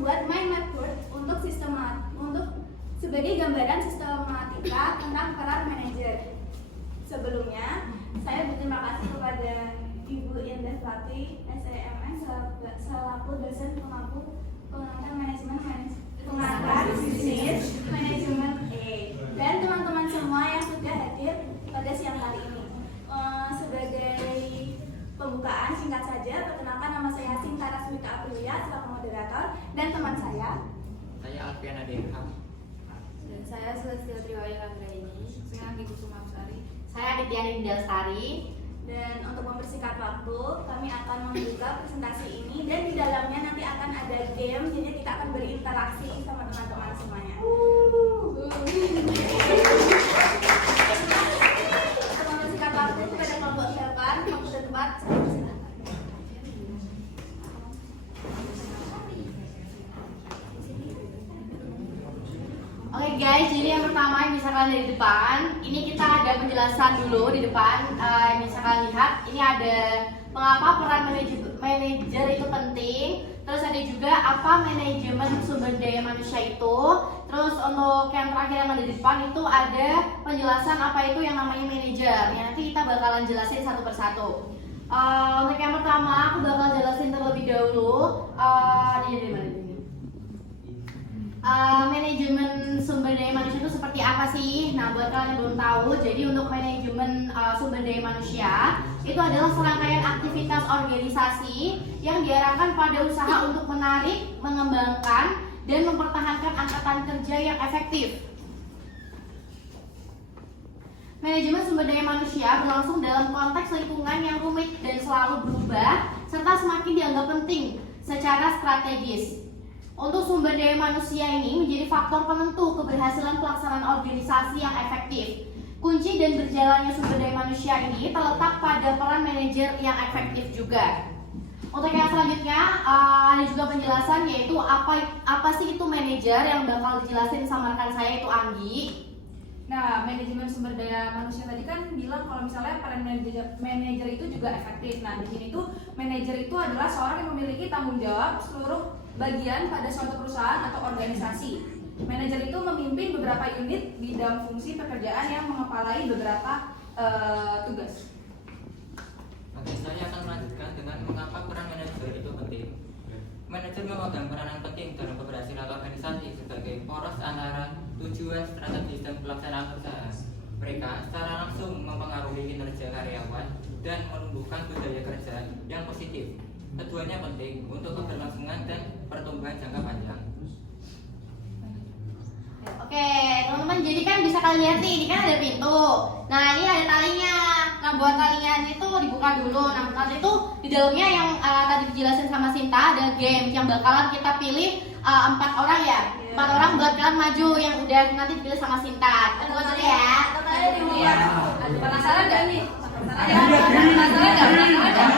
membuat mind map board untuk sebagai gambaran sistematika tentang peran manajer. Sebelumnya, saya berterima kasih kepada Ibu Indah Plati, SEMS, selaku dosen pengampu pengembangan pengantar bisnis manajemen E, dan teman-teman semua yang sudah hadir pada siang hari ini. Sebagai pembukaan singkat saja, perkenalkan nama saya Sinta Rasmita Aprilia selaku moderator, dan teman saya Alfiana Dirham, dan saya Celestia Triwaya Anggraini, saya Anggi Kusuma Usari, saya Aditya Nindasari. Dan untuk mempersingkat waktu, kami akan membuka presentasi ini, dan di dalamnya nanti akan ada game, jadi kita akan berinteraksi sama teman-teman semuanya. Untuk mempersingkat waktu kepada kelompok 8, waktu dan tempat, saya persilakan. Oke guys, jadi yang pertama yang bisa kalian dari depan, ini kita ada penjelasan dulu di depan. Yang bisa kalian lihat, ini ada mengapa peran manajer itu penting. Terus ada juga apa manajemen sumber daya manusia itu. Terus untuk yang terakhir yang ada di depan itu ada penjelasan apa itu yang namanya manajer. Nanti kita bakalan jelasin satu persatu. Untuk yang pertama, aku bakal jelasin terlebih dahulu. Dia dari mana? Manajemen sumber daya manusia itu seperti apa sih? Nah, buat kalian yang belum tahu, jadi untuk manajemen sumber daya manusia itu adalah serangkaian aktivitas organisasi yang diarahkan pada usaha untuk menarik, mengembangkan, dan mempertahankan angkatan kerja yang efektif. Manajemen sumber daya manusia berlangsung dalam konteks lingkungan yang rumit dan selalu berubah, serta semakin dianggap penting secara strategis. Untuk sumber daya manusia ini menjadi faktor penentu keberhasilan pelaksanaan organisasi yang efektif. Kunci dan berjalannya sumber daya manusia ini terletak pada peran manajer yang efektif juga. Untuk yang selanjutnya ada juga penjelasan, yaitu apa sih itu manajer, yang bakal dijelasin sama rekan saya itu Anggi. Nah, manajemen sumber daya manusia tadi kan bilang kalau misalnya peran manajer itu juga efektif. Nah, di sini tuh manajer itu adalah seorang yang memiliki tanggung jawab seluruh bagian pada suatu perusahaan atau organisasi. Manajer itu memimpin beberapa unit bidang fungsi pekerjaan yang mengepalai beberapa tugas. Oke, saya akan melanjutkan dengan mengapa peran manajer itu penting. Manajer memegang peranan penting dalam keberhasilan organisasi sebagai poros antara tujuan strategis dan pelaksanaan usaha. Mereka secara langsung mempengaruhi kinerja karyawan dan menumbuhkan budaya kerja yang positif. Keduanya penting untuk keberlangsungan dan pertumbuhan jangka panjang. Oke, teman-teman, jadi kan bisa kalian lihat nih, ini kan ada pintu. Nah, ini ada talinya. Nah, buat talinya itu dibuka dulu. Nah, nanti itu di dalamnya yang tadi dijelasin sama Sinta ada game yang bakalan kita pilih 4 orang ya. 4 orang buat kalian maju yang udah nanti dipilih sama Sinta. Kita buat dulu ya. Penasaran nggak nih? Penasaran nggak?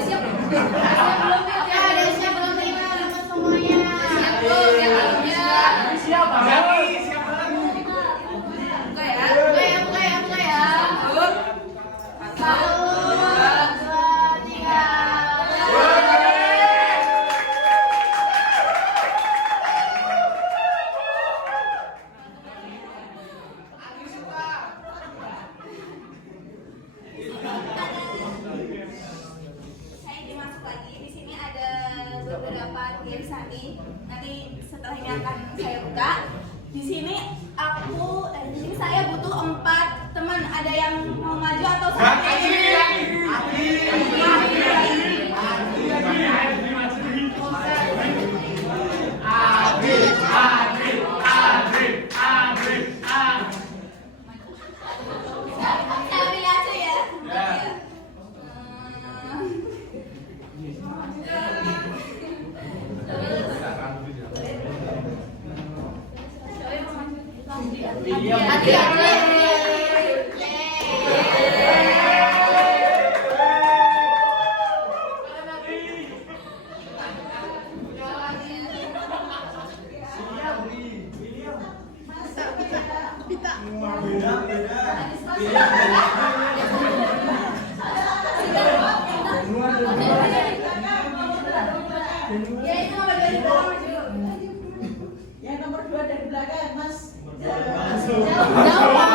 Siap belum? Ada siap belum nih teman semuanya? Siap belum? Buka ya. Satu, dua, tiga. Saya dimasuk lagi. Di sini ada beberapa games nanti setelah ini akan saya buka. Di sini saya butuh 4 teman. Ada yang mau maju atau saya? Saya pilih aja ya. Hati-hati. Jauh, Pak.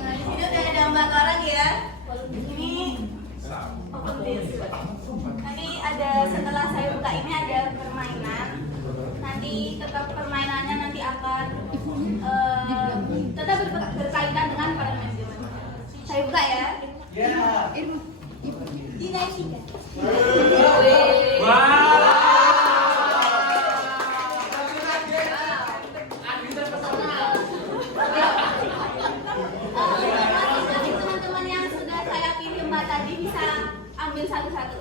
Nah, di sini udah ada 4 orang ya. Ini open list. Nanti ada setelah saya buka ini ada permainan. Nanti tetap permainannya nanti akan tetap berkaitan dengan para manajemen. Saya buka ya. Dina Ishika. Teman-teman yang sudah saya pilih 4 tadi bisa ambil satu-satu.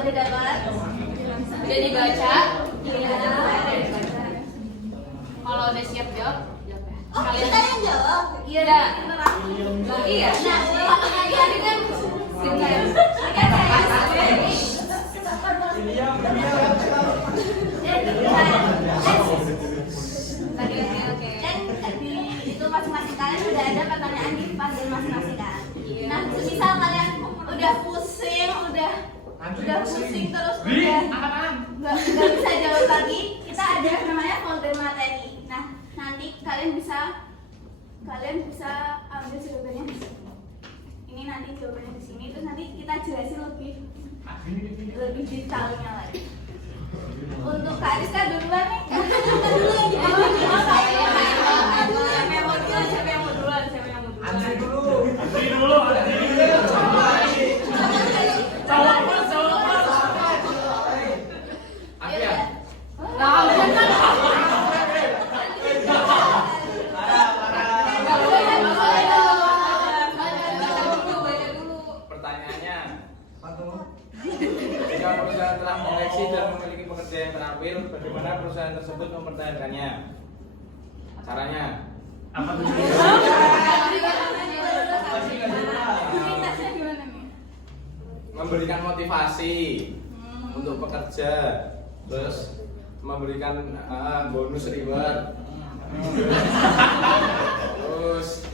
Udah dapat? Udah dibaca? Iya. Kalau udah siap jawab, jawab ya. Oh, kita yang jawab. Iya. Iya. Iya. Nah, kalau kalian kan dan di itu masing-masing kalian udah ada pertanyaan di panel masing-masing kan. Nah, semisal kalian udah pusing, udah pusing terus udah nggak bisa jawab lagi, kita ada namanya folder materi. Nah, nanti kalian bisa ambil jawabannya di sini. Ini nanti jawabannya di sini, terus nanti kita jelasin lebih detailnya lagi. Untuk Kak Rizka duluan nih. Dulu aja. Siapa yang mau duluan? Siapa yang mau duluan? Antri dulu. Pertanyaannya, jika perusahaan telah mengoleksi dan memiliki pekerja yang terampil, bagaimana perusahaan tersebut mempertahankannya? Caranya? Aktivitasnya gimana nih? Memberikan motivasi untuk pekerja, terus memberikan bonus reward, terus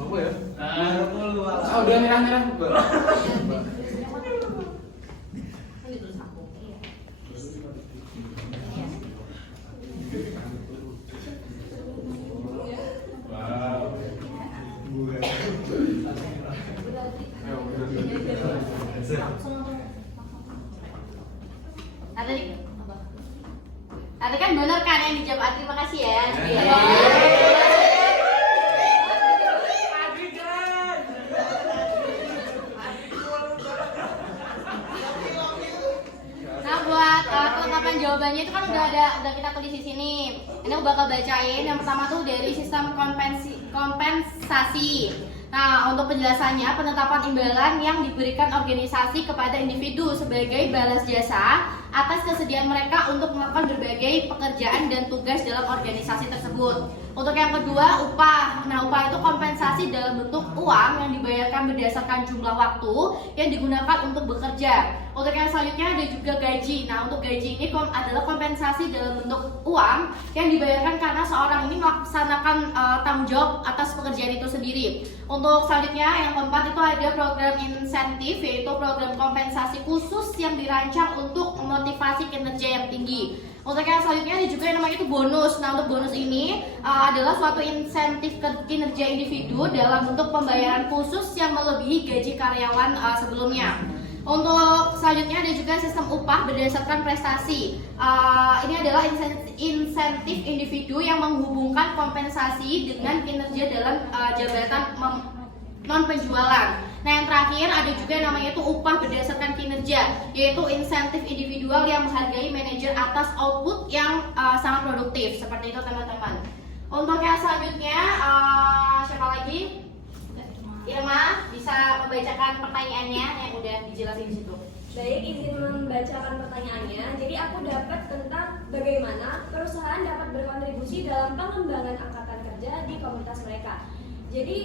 apa ya? Oh, udah merah-merah. Ada kan benar kan yang dijawab? Terima kasih ya. Nah, buat kelengkapan jawabannya itu kan udah kita tulis di sini. Ini aku bakal bacain. Yang pertama tuh dari sistem kompensasi. Nah, untuk penjelasannya, penetapan imbalan yang diberikan organisasi kepada individu sebagai balas jasa atas kesediaan mereka untuk melakukan berbagai pekerjaan dan tugas dalam organisasi tersebut. Untuk yang kedua, upah. Nah, upah itu kompensasi dalam bentuk uang yang dibayarkan berdasarkan jumlah waktu yang digunakan untuk bekerja. Untuk yang selanjutnya ada juga gaji. Nah, untuk gaji ini adalah kompensasi dalam bentuk uang yang dibayarkan karena seorang ini melaksanakan tanggung jawab atas pekerjaan itu sendiri. Untuk selanjutnya yang keempat itu ada program insentif, yaitu program kompensasi khusus yang dirancang untuk memotivasi kinerja yang tinggi. Untuk yang selanjutnya ada juga yang namanya itu bonus. Nah, untuk bonus ini adalah suatu insentif kinerja individu dalam bentuk pembayaran khusus yang melebihi gaji karyawan sebelumnya. Untuk selanjutnya ada juga sistem upah berdasarkan prestasi. Ini adalah insentif individu yang menghubungkan kompensasi dengan kinerja dalam jabatan non penjualan. Nah, yang terakhir ada juga yang namanya itu upah berdasarkan kinerja, yaitu insentif individual yang menghargai manajer atas output yang sangat produktif. Seperti itu teman-teman. Untuk yang selanjutnya siapa lagi? Irma bisa membacakan pertanyaannya yang udah dijelasin di situ. Baik, izin membacakan pertanyaannya. Jadi aku dapat tentang bagaimana perusahaan dapat berkontribusi dalam pengembangan angkatan kerja di komunitas mereka. Jadi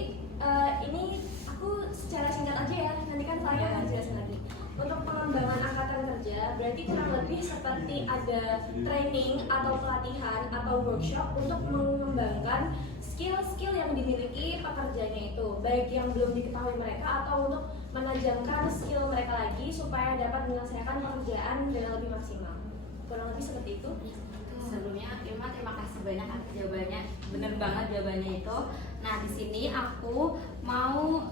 ini aku secara singkat aja ya, nanti kan saya akan jelasin lagi. Untuk pengembangan angkatan kerja berarti kurang lebih seperti ada training atau pelatihan atau workshop untuk mengembangkan skill-skill yang dimiliki pekerjanya itu, baik yang belum diketahui mereka atau untuk menajamkan skill mereka lagi supaya dapat menyelesaikan pekerjaan dengan lebih maksimal. Kurang lebih seperti itu. Sebelumnya Irma terima kasih banyak atas jawabannya, bener banget jawabannya itu. Nah, di sini aku mau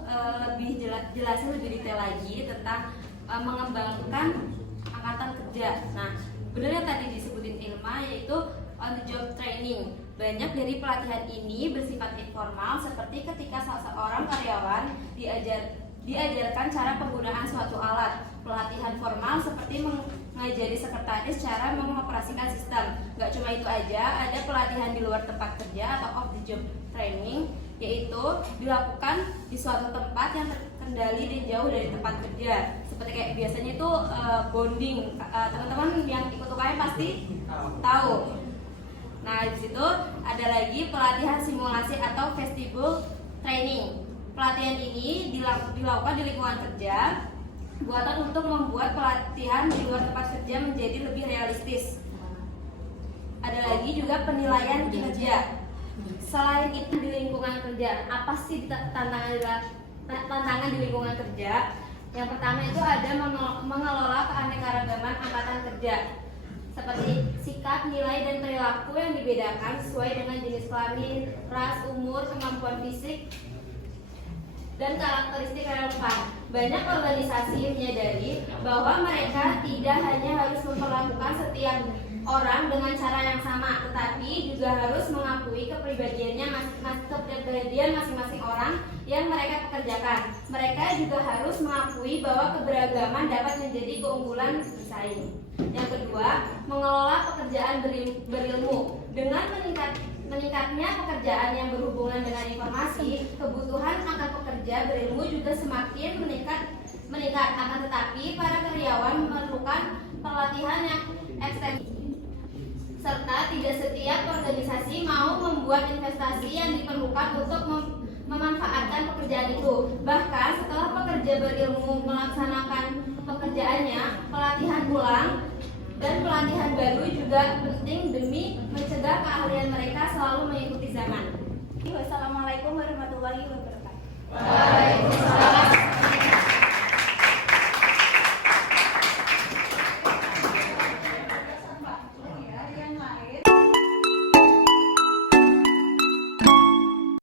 lebih jelasin lebih detail lagi tentang mengembangkan angkatan kerja. Nah, bener yang tadi disebutin Irma yaitu on the job training. Banyak dari pelatihan ini bersifat informal, seperti ketika salah seorang karyawan diajarkan cara penggunaan suatu alat. Pelatihan formal seperti mengajari sekretaris cara mengoperasikan sistem. Gak cuma itu aja, ada pelatihan di luar tempat kerja atau off the job training, yaitu dilakukan di suatu tempat yang terkendali dan jauh dari tempat kerja. Seperti kayak biasanya itu bonding. Teman-teman yang ikut UKM pasti tahu. Nah, di situ ada lagi pelatihan simulasi atau vestibule training. Pelatihan ini dilakukan di lingkungan kerja, buatan untuk membuat pelatihan di luar tempat kerja menjadi lebih realistis. Ada lagi juga penilaian kinerja. Selain itu di lingkungan kerja, apa sih tantangan di lingkungan kerja? Yang pertama itu ada mengelola keanekaragaman angkatan kerja, seperti sikap, nilai, dan perilaku yang dibedakan sesuai dengan jenis kelamin, ras, umur, kemampuan fisik, dan karakteristik relevan. Banyak organisasi menyadari bahwa mereka tidak hanya harus memperlakukan setiap orang dengan cara yang sama, tetapi juga harus mengakui kepribadian masing-masing orang yang mereka pekerjakan. Mereka juga harus mengakui bahwa keberagaman dapat menjadi keunggulan bersaing. Yang kedua, mengelola pekerjaan berilmu. Dengan meningkatnya pekerjaan yang berhubungan dengan informasi, kebutuhan akan pekerja berilmu juga semakin meningkat. Akan tetapi, para karyawan memerlukan pelatihan yang ekstensif, serta tidak setiap organisasi mau membuat investasi yang diperlukan untuk memanfaatkan pekerjaan itu. Bahkan setelah pekerja berilmu melaksanakan pekerjaannya, pelatihan ulang dan pelatihan baru juga penting demi mencegah keahlian mereka selalu mengikuti zaman. Wassalamualaikum warahmatullahi wabarakatuh. Waalaikumsalam